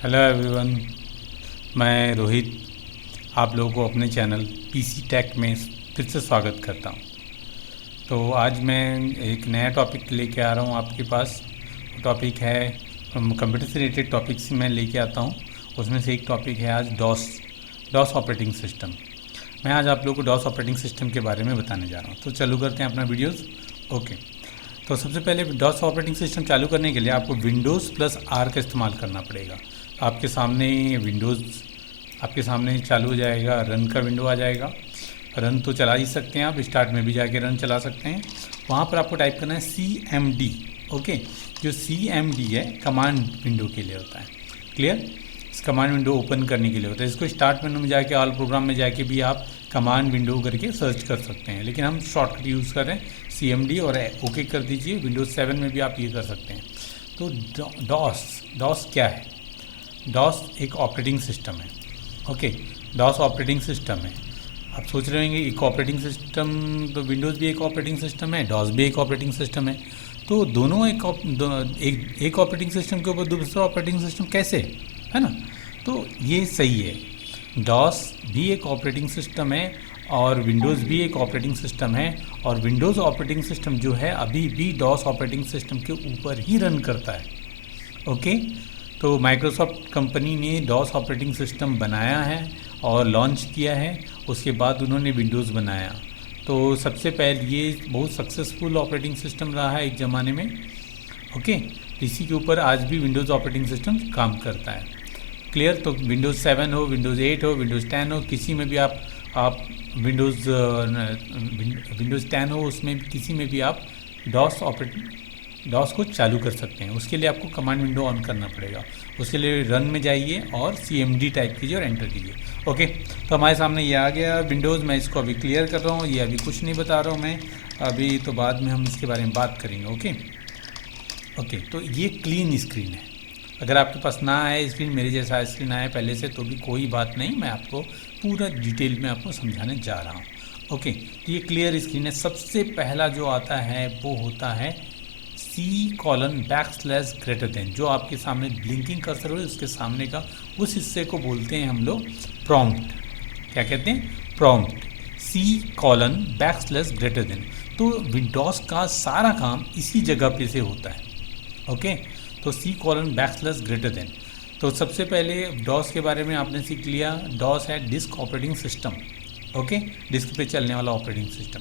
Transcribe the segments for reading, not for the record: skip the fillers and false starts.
Hello everyone, मैं रोहित आप लोगों को अपने चैनल पीसी टेक में फिर से स्वागत करता हूं। तो आज मैं एक नया टॉपिक लेके आ रहा हूं आपके पास। टॉपिक है कंप्यूटर से रिलेटेड टॉपिक्स मैं लेके आता हूं। उसमें से एक टॉपिक है आज डॉस ऑपरेटिंग सिस्टम। मैं आज आप लोगों को डॉस ऑपरेटिंग सिस्टम के बारे में बताने जा रहा हूँ। तो चालू करते हैं अपना वीडियोज़। ओके, तो सबसे पहले डॉस ऑपरेटिंग सिस्टम चालू करने के लिए आपको विंडोज़ प्लस आर का इस्तेमाल करना पड़ेगा। आपके सामने विंडोज़ आपके सामने चालू हो जाएगा, रन का विंडो आ जाएगा। रन तो चला ही सकते हैं, आप स्टार्ट में भी जाके रन चला सकते हैं। वहाँ पर आपको टाइप करना है CMD। ओके, जो CMD है कमांड विंडो के लिए होता है। क्लियर? इस कमांड विंडो ओपन करने के लिए होता है। इसको स्टार्ट मेनू में जाके ऑल प्रोग्राम में जाके भी आप कमांड विंडो करके सर्च कर सकते हैं, लेकिन हम शॉर्टकट यूज़ कर रहे हैं CMD और ओके कर दीजिए। विंडोज़ 7 में भी आप ये कर सकते हैं। तो डॉस क्या है? डॉस एक ऑपरेटिंग सिस्टम है। ओके, डॉस ऑपरेटिंग सिस्टम है। आप सोच रहे होंगे एक ऑपरेटिंग सिस्टम, तो विंडोज़ भी एक ऑपरेटिंग सिस्टम है, डॉस भी एक ऑपरेटिंग सिस्टम है। तो दोनों एक ऑपरेटिंग सिस्टम के ऊपर दूसरा ऑपरेटिंग सिस्टम कैसे, है ना? तो ये सही है। डॉस भी एक ऑपरेटिंग सिस्टम है और विंडोज़ भी एक ऑपरेटिंग सिस्टम है। और विंडोज़ ऑपरेटिंग सिस्टम जो है अभी भी डॉस ऑपरेटिंग सिस्टम के ऊपर ही रन करता है। ओके, तो माइक्रोसॉफ्ट कंपनी ने डॉस ऑपरेटिंग सिस्टम बनाया है और लॉन्च किया है। उसके बाद उन्होंने विंडोज़ बनाया। तो सबसे पहले ये बहुत सक्सेसफुल ऑपरेटिंग सिस्टम रहा है एक ज़माने में। ओके, इसी के ऊपर आज भी विंडोज़ ऑपरेटिंग सिस्टम काम करता है। क्लियर? तो विंडोज़ 7 हो, विंडोज़ 8 हो, विंडोज़ 10 हो, किसी में भी आप विंडोज़ 10 हो, उसमें किसी में भी आप डॉस को चालू कर सकते हैं। उसके लिए आपको कमांड विंडो ऑन करना पड़ेगा। उसके लिए रन में जाइए और CMD टाइप कीजिए और एंटर कीजिए। ओके, तो हमारे सामने ये आ गया विंडोज़। मैं इसको अभी क्लियर कर रहा हूँ, ये अभी कुछ नहीं बता रहा हूँ मैं अभी, तो बाद में हम इसके बारे में बात करेंगे। ओके, तो ये क्लीन स्क्रीन है। अगर आपके पास ना आए स्क्रीन, मेरे जैसा स्क्रीन आए पहले से, तो भी कोई बात नहीं, मैं आपको पूरा डिटेल में आपको समझाने जा रहा हूँ। ओके, तो ये क्लियर स्क्रीन है। सबसे पहला जो आता है वो होता है C:\\, जो आपके सामने ब्लिंकिंग कर्सर हो उसके सामने का उस हिस्से को बोलते हैं हम लोग प्रॉम्प्ट। क्या कहते हैं? प्रॉम्प्ट। C:\\. तो विंडोज़ का सारा काम इसी जगह पे से होता है। ओके, तो C:\\. तो सबसे पहले डॉस के बारे में आपने सीख लिया। डॉस है disk operating system. Okay, disk पे चलने वाला ऑपरेटिंग सिस्टम।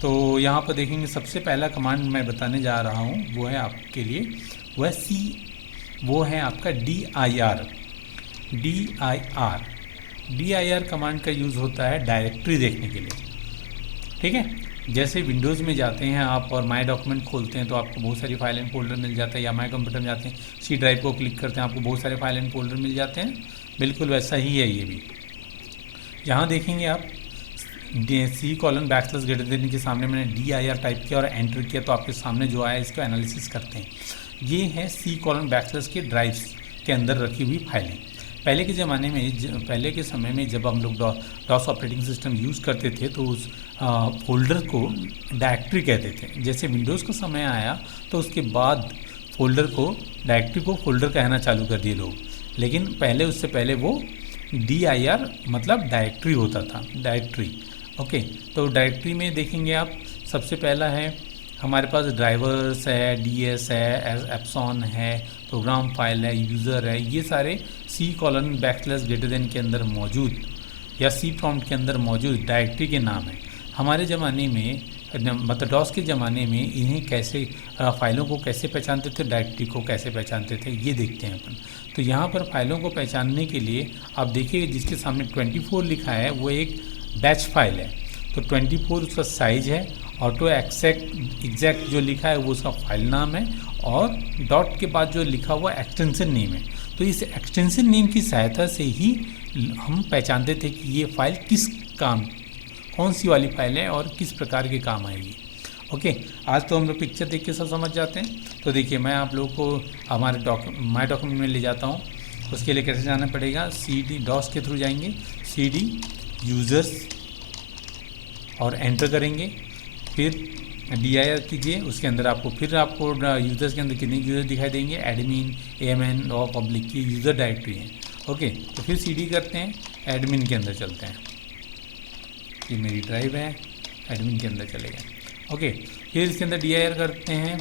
तो यहाँ पर देखेंगे सबसे पहला कमांड मैं बताने जा रहा हूँ वो है आपके लिए, वो है आपका DIR कमांड का यूज़ होता है डायरेक्टरी देखने के लिए। ठीक है, जैसे विंडोज़ में जाते हैं आप और माई डॉक्यूमेंट खोलते हैं तो आपको बहुत सारी फाइल एंड फोल्डर मिल जाता है, या माई कंप्यूटर में जाते हैं C ड्राइव को क्लिक करते हैं आपको बहुत सारे फाइल एंड फोल्डर मिल जाते हैं। बिल्कुल वैसा ही है ये भी। यहाँ देखेंगे आप C:\\, के सामने मैंने DIR टाइप किया और एंटर किया, तो आपके सामने जो आया इसका एनालिसिस करते हैं। ये है C:\\, के ड्राइव्स के अंदर रखी हुई फाइलें। पहले के समय में जब हम लोग डॉस ऑपरेटिंग सिस्टम यूज़ करते थे तो उस फोल्डर को डायरेक्टरी कहते थे। जैसे विंडोज़ का समय आया तो उसके बाद डायरेक्टरी को फोल्डर कहना चालू कर दिए लोग, लेकिन उससे पहले वो DIR मतलब डायरेक्टरी होता था, डायरेक्टरी। ओके, तो डायरेक्टरी में देखेंगे आप सबसे पहला है हमारे पास ड्राइवर्स है, DS है, एप्सॉन है, प्रोग्राम फाइल है, यूज़र है। ये सारे C:\\, के अंदर मौजूद या C प्रॉम्प्ट के अंदर मौजूद डायरेक्टरी के नाम है। हमारे ज़माने में मतलब डॉस के ज़माने में इन्हें कैसे फाइलों को कैसे पहचानते थे, डायरेक्टरी को कैसे पहचानते थे, ये देखते हैं अपन। तो यहाँ पर फाइलों को पहचानने के लिए आप देखिए जिसके सामने 24 लिखा है वो एक बैच फाइल है। तो 24 उसका साइज़ है। ऑटो एग्जैक्ट जो लिखा है वो उसका फाइल नाम है, और डॉट के बाद जो लिखा हुआ एक्सटेंशन नेम है। तो इस एक्सटेंशन नेम की सहायता से ही हम पहचानते थे कि ये फाइल कौन सी वाली फाइल है और किस प्रकार के काम आएगी। ओके, आज तो हम लोग पिक्चर देख के सब समझ जाते हैं। तो देखिए मैं आप लोगों को हमारे माई डॉक्यूमेंट में ले जाता हूँ। उसके लिए कैसे जाना पड़ेगा? CD डॉस के थ्रू जाएंगे, CD यूज़र्स और एंटर करेंगे, फिर DIR कीजिए, उसके अंदर आपको फिर आपको यूज़र्स के अंदर कितने यूज़र दिखाई देंगे, एडमिन, AMN और पब्लिक की यूज़र डायरेक्टरी है। ओके, तो फिर CD करते हैं, एडमिन के अंदर चलते हैं, ये मेरी ड्राइव है, एडमिन के अंदर चले गए। ओके, फिर इसके अंदर DIR करते हैं,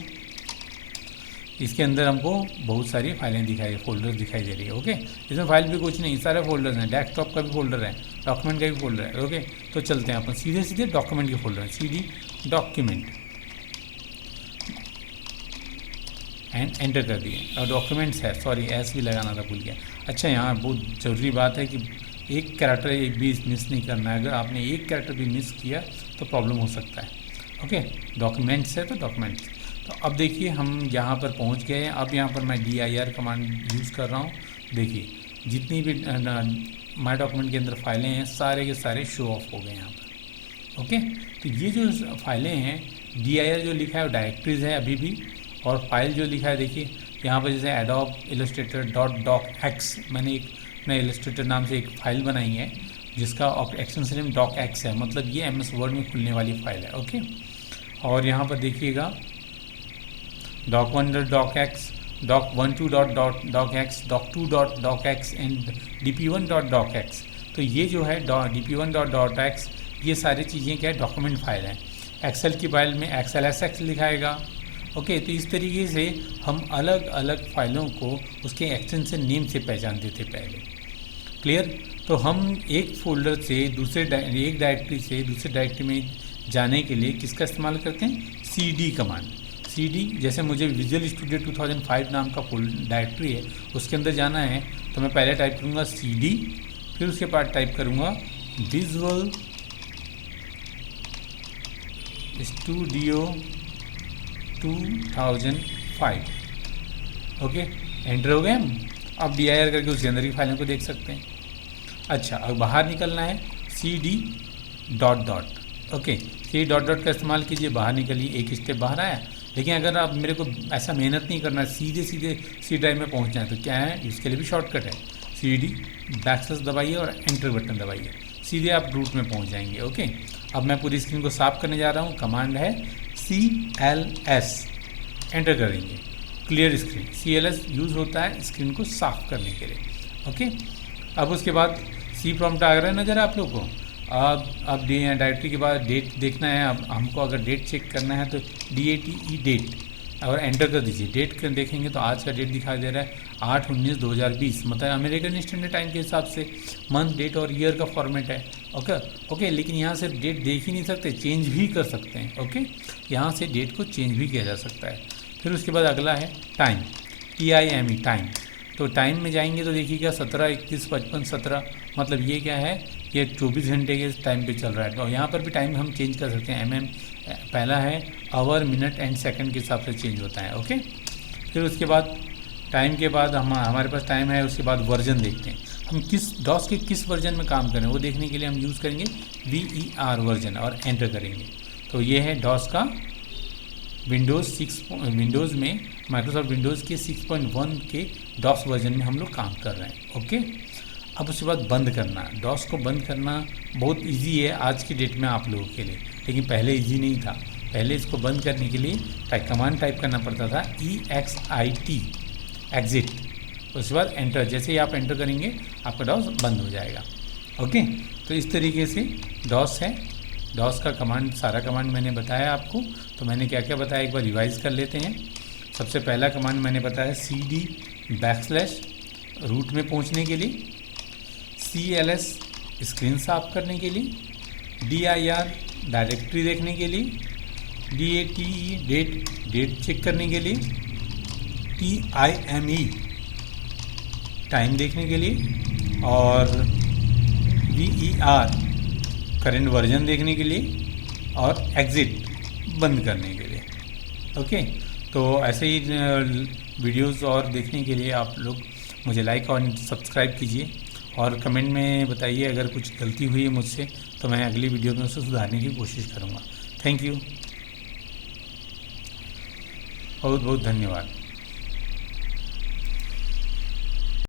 इसके अंदर हमको बहुत सारी फाइलें दिखाई, फोल्डर दिखाई दे रही है। ओके, इसमें फाइल भी कुछ नहीं, सारे फोल्डर्स हैं, डेस्कटॉप का भी फोल्डर है, डॉक्यूमेंट का भी फोल्डर है। ओके, तो चलते हैं अपन सीधे सीधे डॉक्यूमेंट के फोल्डर हैं, CD डॉक्यूमेंट एंड एंटर कर दिए, और डॉक्यूमेंट्स है, सॉरी एस भी लगाना था, भूल गया। अच्छा, यहाँ बहुत ज़रूरी बात है कि एक कैरेक्टर एक भी मिस नहीं करना है, अगर आपने एक कैरेक्टर भी मिस किया तो प्रॉब्लम हो सकता है। ओके, डॉक्यूमेंट्स है तो डॉक्यूमेंट्स। तो अब देखिए हम यहाँ पर पहुँच गए हैं। अब यहाँ पर मैं DIR कमांड यूज़ कर रहा हूँ। देखिए जितनी भी माई डॉक्यूमेंट के अंदर फाइलें हैं सारे के सारे शो ऑफ हो गए यहाँ पर। ओके, तो ये जो फाइलें हैं, DIR जो लिखा है वो डायरेक्टरीज है अभी भी, और फाइल जो लिखा है देखिए यहाँ पर, जैसे एडोब इलस्ट्रेटर .docx, मैंने एक नए इलस्ट्रेटर नाम से एक फ़ाइल बनाई है जिसका एक्सटेंशन नेम docx है, मतलब ये MS वर्ड में खुलने वाली फ़ाइल है। ओके, और यहाँ पर देखिएगा doc1.docx, doc12.docx, doc2.docx and dp1.docx। तो ये जो है dp1.docx, ये सारी चीज़ें क्या है, डॉक्यूमेंट फाइल हैं। एक्सेल की फाइल में XLSX लिखाएगा। ओके, तो इस तरीके से हम अलग अलग फाइलों को उसके एक्सटेंशन नेम से पहचानते थे पहले। क्लियर? तो हम एक फ़ोल्डर से एक डायरेक्टरी से दूसरे डायरेक्टरी में जाने के लिए किसका इस्तेमाल करते हैं, CD कमांड। CD, जैसे मुझे विजुअल स्टूडियो 2005 नाम का डायरेक्टरी है, उसके अंदर जाना है, तो मैं पहले टाइप करूँगा CD, फिर उसके बाद टाइप करूँगा विजुअल स्टूडियो 2005। ओके, एंटर हो गए हम। अब DIR करके उसके अंदर की फाइलों को देख सकते हैं। अच्छा, अब बाहर निकलना है, CD dot. Okay, CD dot का इस्तेमाल कीजिए, बाहर निकलिए, एक स्टेप बाहर आया। लेकिन अगर आप मेरे को ऐसा मेहनत नहीं करना है, सीधे C ड्राइव में पहुंचना है, तो क्या है, इसके लिए भी शॉर्टकट है, CD बैकस्लैश दबाइए और एंटर बटन दबाइए, सीधे आप रूट में पहुंच जाएंगे। ओके, अब मैं पूरी स्क्रीन को साफ करने जा रहा हूँ, कमांड है CLS, एंटर करेंगे, क्लियर स्क्रीन। CLS यूज़ होता है स्क्रीन को साफ करने के लिए। ओके, अब उसके बाद C प्रॉम्प्ट आ रहा है नज़र आप लोग को। अब डायरेक्टरी के बाद डेट देखना है, अब हमको अगर डेट चेक करना है तो DATE डेट, और एंटर कर दीजिए। डेट देखेंगे तो आज का डेट दिखाई दे रहा है 8/19/2020, मतलब अमेरिकन स्टैंडर्ड टाइम के हिसाब से मंथ, डेट और ईयर का फॉर्मेट है। ओके, लेकिन यहाँ से डेट देख ही नहीं सकते, चेंज भी कर सकते हैं। ओके, यहाँ से डेट को चेंज भी किया जा सकता है। फिर उसके बाद अगला है टाइम, TIME टाइम। तो टाइम में जाएंगे तो देखिएगा 17, 31, 55, 17, मतलब ये क्या है, ये 24 घंटे के टाइम पे चल रहा है। तो यहाँ पर भी टाइम हम चेंज कर सकते हैं, MM पहला है, आवर, मिनट एंड सेकंड के हिसाब से चेंज होता है। ओके, फिर उसके बाद टाइम के बाद हमारे पास टाइम है, उसके बाद वर्जन देखते हैं, हम किस DOS के किस वर्जन में काम करें, वो देखने के लिए हम यूज़ करेंगे VER वर्जन, और एंटर करेंगे। तो ये है DOS का विंडोज़ में, माइक्रोसॉफ्ट विंडोज़ के 6.1 के DOS वर्जन में हम लोग काम कर रहे हैं। ओके, अब उसके बाद बंद करना, DOS को बंद करना बहुत इजी है आज की डेट में आप लोगों के लिए, लेकिन पहले इजी नहीं था। पहले इसको बंद करने के लिए कमांड टाइप करना पड़ता था, EXIT, एग्ज़िट, उसके बाद एंटर। जैसे ही आप एंटर करेंगे आपका DOS बंद हो जाएगा। ओके, तो इस तरीके से DOS है। DOS का कमांड, सारा कमांड मैंने बताया आपको। तो मैंने क्या क्या बताया, एक बार रिवाइज़ कर लेते हैं। सबसे पहला कमांड मैंने बताया CD बैकस्लैश रूट में पहुंचने के लिए, CLS स्क्रीन साफ करने के लिए, DIR डायरेक्टरी देखने के लिए, DATE डेट चेक करने के लिए, TIME टाइम देखने के लिए, और VER करंट वर्जन देखने के लिए, और एग्ज़िट बंद करने के लिए। ओके, तो ऐसे ही वीडियोस और देखने के लिए आप लोग मुझे लाइक और सब्सक्राइब कीजिए, और कमेंट में बताइए अगर कुछ गलती हुई है मुझसे, तो मैं अगली वीडियो में उसे सुधारने की कोशिश करूँगा। थैंक यू, बहुत बहुत धन्यवाद।